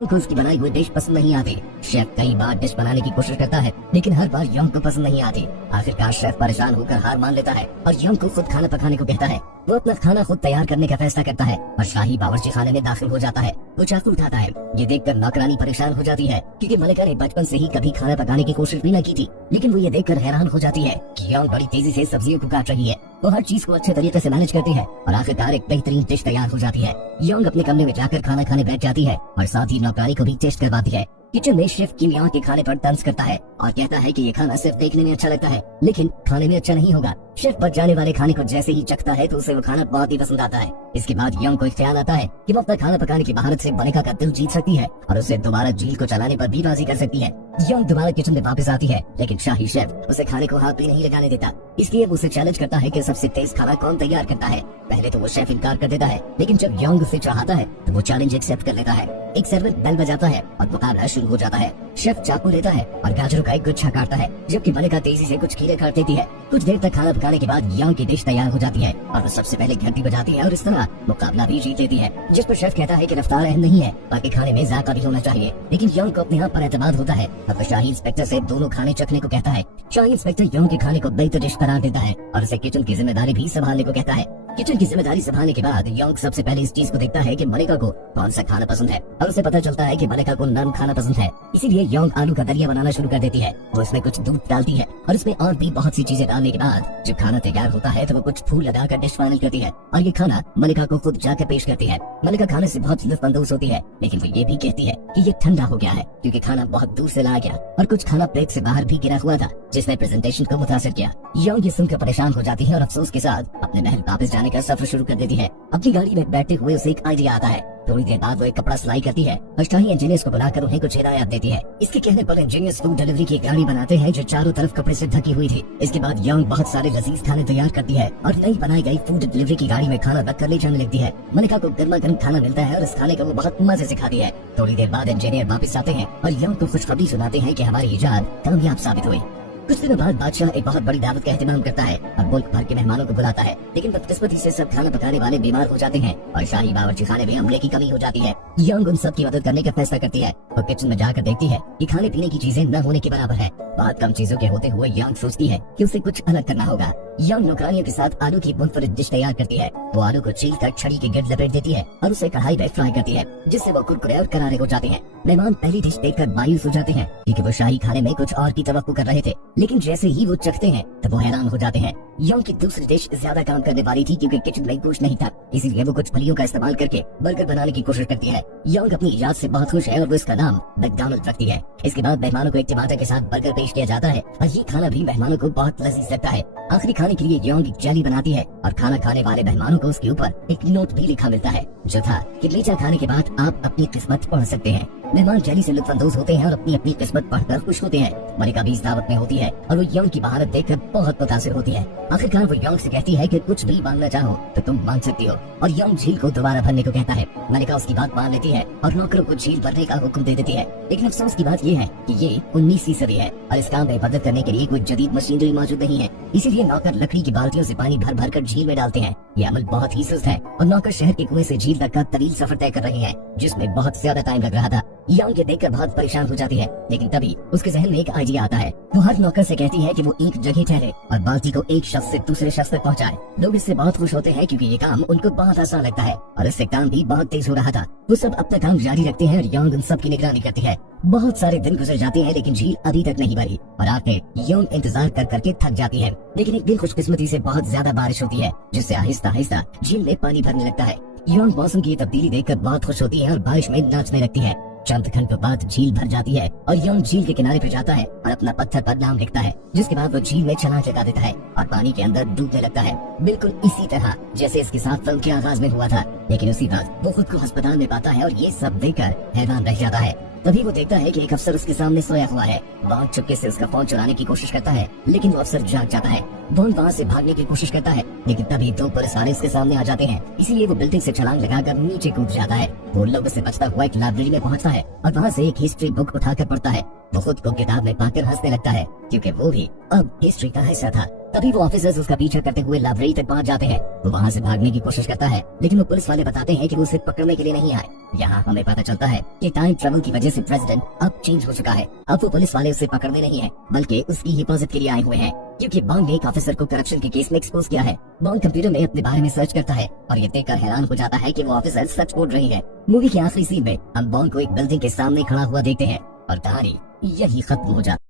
को उसकी बनाई हुई डिश पसंद नहीं आती। शेफ कई बार डिश बनाने की कोशिश करता है, लेकिन हर बार यंग को पसंद नहीं आती। आखिरकार शेफ परेशान होकर हार मान लेता है और यंग को खुद खाना पकाने को कहता है। वो अपना खाना खुद तैयार करने का फैसला करता है और शाही बावर्ची खाने में दाखिल हो जाता है। वो चाकू उठाता है। ये देखकर नौकरानी परेशान हो जाती है, क्योंकि मलिका ने बचपन से ही कभी खाना पकाने की कोशिश भी न की थी। लेकिन वो ये देखकर हैरान हो जाती है कि यंग बड़ी तेजी से सब्जियों को काट रही है। वो हर चीज को अच्छे तरीके से मैनेज करती है और आखिरकार एक बेहतरीन डिश तैयार हो जाती है। यंग अपने कमरे में जाकर खाना खाने बैठ जाती है और साथ ही नौकरानी को भी टेस्ट करवाती है। किचन में शेफ किमिया के खाने पर तंज करता है और कहता है कि ये खाना सिर्फ देखने में अच्छा लगता है, लेकिन खाने में अच्छा नहीं होगा। शेफ बच जाने वाले खाने को जैसे ही चखता है तो उसे वो खाना बहुत ही पसंद आता है। इसके बाद यंग को एक ख्याल आता है कि वो अपना खाना पकाने की महारत से मलिका का दिल जीत सकती है और उसे दोबारा झील को चलाने पर भी राजी कर सकती है। यंग दोबारा किचन में वापस आती है, लेकिन शाही शेफ उसे खाने को हाथ भी नहीं लगाने देता। इसलिए वो उसे चैलेंज करता है कि सबसे तेज खाना कौन तैयार करता है। पहले तो वो शेफ इनकार कर देता है, लेकिन जब यंग उसे चाहता है तो वो चैलेंज एक्सेप्ट कर लेता है। एक सर्वेंट बेल बजाता है और मुकाबला शुरू हो जाता है। शेफ चाकू लेता है और गाजरों का एक गुच्छा काटता है, जबकि मलिका तेजी से कुछ खीरे काट देती है। कुछ देर तक खाना पकाने के बाद यंग की डिश तैयार हो जाती है और वो सबसे पहले घंटी बजाती है और इस तरह मुकाबला भी जीत लेती है। जिस पर शेफ कहता है कि रफ्तार अहम नहीं है, बाकी खाने में जायका भी होना चाहिए। लेकिन यंग को अपने आप पर एतमाद होता है और वो शाही इंस्पेक्टर से दोनों खाने चखने को कहता है। शाही इंस्पेक्टर यंग के खाने को बेहतर डिश करार देता है और उसे किचन की जिम्मेदारी भी संभालने को कहता है। किचन की जिम्मेदारी संभालने के बाद यंग सबसे पहले इस चीज को देखता है कि मलिका को कौन सा खाना पसंद है और उसे पता चलता है कि मलिका को नरम खाना पसंद है। इसीलिए यंग आलू का दलिया बनाना शुरू कर देती है। वो इसमें कुछ दूध डालती है और इसमें और भी बहुत सी चीजें डालने के बाद जब खाना तैयार होता है तो वो कुछ फूल लगाकर डिश फाइनल करती है और ये खाना मलिका को खुद जाकर पेश करती है। मलिका खाने से बहुत लुत्फानंदोज होती है, लेकिन वो ये भी कहती है कि ये ठंडा हो गया है क्योंकि खाना बहुत दूर से लाया गया और कुछ खाना प्लेट से बाहर भी गिरा हुआ था, जिसने प्रेजेंटेशन को मुतासिर किया। यंग ये सुनकर परेशान हो जाती है और अफसोस के साथ अपने महल वापस जाने का सफर शुरू कर देती है। अपनी गाड़ी में बैठते हुए उसे एक आइडिया आता है। थोड़ी देर बाद वो एक कपड़ा सिलाई करती है और शाही इंजीनियर्स को बुलाकर उन्हें कुछ हिदायत देती है। इसके कहने पर इंजीनियर्स फूड डिलीवरी की गाड़ी बनाते हैं जो चारों तरफ कपड़े से ढकी हुई थी। इसके बाद यंग बहुत सारे लजीज खाने तैयार करती है और नई बनाई गई फूड डिलीवरी की गाड़ी में खाना रख कर ले जाने लगती है। मलिका को गर्मा गर्म खाना मिलता है और इस खाने को वो बहुत मजे से खाती है। थोड़ी देर बाद इंजीनियर वापस आते हैं और यंग को खुशखबरी सुनाते हैं कि हमारी इजाद कामयाब साबित हुई। कुछ दिनों बाद बादशाह एक बहुत बड़ी दावत का एहतमाम करता है और मुल्क भर के मेहमानों को बुलाता है, लेकिन बदकिस्मती से सब खाना पकाने वाले बीमार हो जाते हैं और शाही बावर्ची खाने में अमले की कमी हो जाती है। यंग उन सब की मदद करने का फैसला करती है और किचन में जाकर देखती है कि खाने पीने की चीजें न होने के बराबर है। बहुत कम चीजों के होते हुए यंग सोचती है कि उसे कुछ अलग करना होगा। यंग नौकरानियों के साथ आलू की मुनफरिद डिश तैयार करती है। वो आलू को छील कर छड़ी के गिर्द लपेट देती है और उसे कढ़ाई में फ्राई करती है, जिससे वो कुरकुरे और करारे हो जाते हैं। मेहमान पहली डिश देखकर मायूस हो जाते हैं क्योंकि वो शाही खाने में कुछ और की तवक्को कर रहे थे, लेकिन जैसे ही वो चखते हैं तब वो हैरान हो जाते हैं। यंग की दूसरी डिश ज्यादा काम करने वाली थी क्योंकि किचन में गोश्त नहीं था, इसीलिए वो कुछ फलियों का इस्तेमाल करके बर्गर बनाने की कोशिश करती है। यंग अपनी इजाद से बहुत खुश है और वो इसका नाम मैकडॉनल्ड रखती है। इसके बाद मेहमानों को एक टमाटर के साथ बर्गर पेश किया जाता है और ये खाना भी मेहमानों को बहुत लजीज लगता है। आखिरी खाने के लिए यंग एक जेली बनाती है और खाना खाने वाले मेहमानों को उसके ऊपर एक नोट भी लिखा मिलता है, जो था कि लीचा खाने के बाद आप अपनी किस्मत पढ़ सकते हैं। मेहमान जेली से लुत्फानंदोज होते हैं और अपनी अपनी किस्मत पढ़कर खुश होते हैं। मलिका भी इस दावत में होती है और वो यंग की महारत देखकर बहुत मुतासिर होती है। आखिरकार वो यंग से कहती है कि कुछ भी मांगना चाहो तो तुम मांग सकती हो और यंग झील को दोबारा भरने को कहता है। मलिका उसकी बात मान लेती है और नौकरों को झील भरने का हुक्म दे देती है। लेकिन अफसोस की बात ये है कि ये 19वीं सदी है और इस काम में मदद करने के लिए कोई जदीद मशीनरी मौजूद नहीं है, इसीलिए नौकर लकड़ी की बाल्टियों से पानी भर भर कर झील में डालते हैं। ये अमल बहुत ही सुस्त है और नौकर शहर के कुएं से झील तक का तवील सफर तय कर रहे हैं, जिसमें बहुत ज्यादा टाइम लग रहा था। यंग ये देखकर बहुत परेशान हो जाती है, लेकिन तभी उसके जहन में एक आइडिया आता है। वो हर नौकर से कहती है कि वो एक जगह ठहरे और बाल्टी को एक शख्स से दूसरे शख्स तक पहुंचाए। लोग इससे बहुत खुश होते हैं क्योंकि ये काम उनको बहुत आसान लगता है और इससे काम भी बहुत तेज हो रहा था। वो सब अपना काम जारी रखते हैं और यंग उन सब की निगरानी करती है। बहुत सारे दिन गुजर जाते हैं लेकिन झील अभी तक नहीं भरी और आखिर यंग इंतजार कर करके थक जाती है। लेकिन एक दिन खुशकिस्मती से बहुत ज्यादा बारिश होती है, जिससे आहिस्ता आहिस्ता झील में पानी भरने लगता है। यंग मौसम की तब्दीली देखकर बहुत खुश होती है और बारिश में नाचने लगती है। चंद घंटों बाद झील भर जाती है और यंग झील के किनारे पे जाता है और अपना पत्थर पर नाम लिखता है, जिसके बाद वो झील में छलांग लगा देता है और पानी के अंदर डूबने लगता है, बिल्कुल इसी तरह जैसे इसके साथ फिल्म के आगाज में हुआ था। लेकिन उसी वक्त वो खुद को अस्पताल में पाता है और ये सब देखकर हैरान रह जाता है। तभी वो देखता है कि एक अफसर उसके सामने सोया हुआ है। बॉन्ड चुपके से उसका फोन चुराने की कोशिश करता है, लेकिन वो अफसर जाग जाता है। बॉन्ड वहाँ से भागने की कोशिश करता है, लेकिन तभी दो पुलिस वाले उसके सामने आ जाते हैं, इसीलिए वो बिल्डिंग से छलांग लगाकर नीचे कूद जाता है। वो लोगों से बचता हुआ एक लाइब्रेरी में पहुँचता है और वहाँ से एक हिस्ट्री बुक उठाकर पढ़ता है। वो खुद को किताब में पाकर हंसने लगता है क्योंकि वो भी अब हिस्ट्री का हिस्सा था। तभी वो ऑफिसर्स उसका पीछा करते हुए लाइब्रेरी तक पहुंच जाते हैं। वो वहाँ से भागने की कोशिश करता है, लेकिन वो पुलिस वाले बताते हैं कि वो उसे पकड़ने के लिए नहीं आए। यहाँ हमें पता चलता है कि टाइम ट्रेवल की वजह से प्रेसिडेंट अब चेंज हो चुका है। अब वो पुलिस वाले उसे पकड़ने नहीं है, बल्कि उसकी हिफाजत के लिए आए हुए हैं, क्योंकि बॉन्ड ने एक ऑफिसर को करप्शन के केस में एक्सपोज किया है। बॉन्ड कंप्यूटर में अपने बारे में सर्च करता है और ये देखकर हैरान हो जाता है कि वो ऑफिसर सच बोल रही है। मूवी के आखिरी सीन में हम बॉन्ड को एक बिल्डिंग के सामने खड़ा हुआ देखते हैं और कहानी यही खत्म हो जाती है।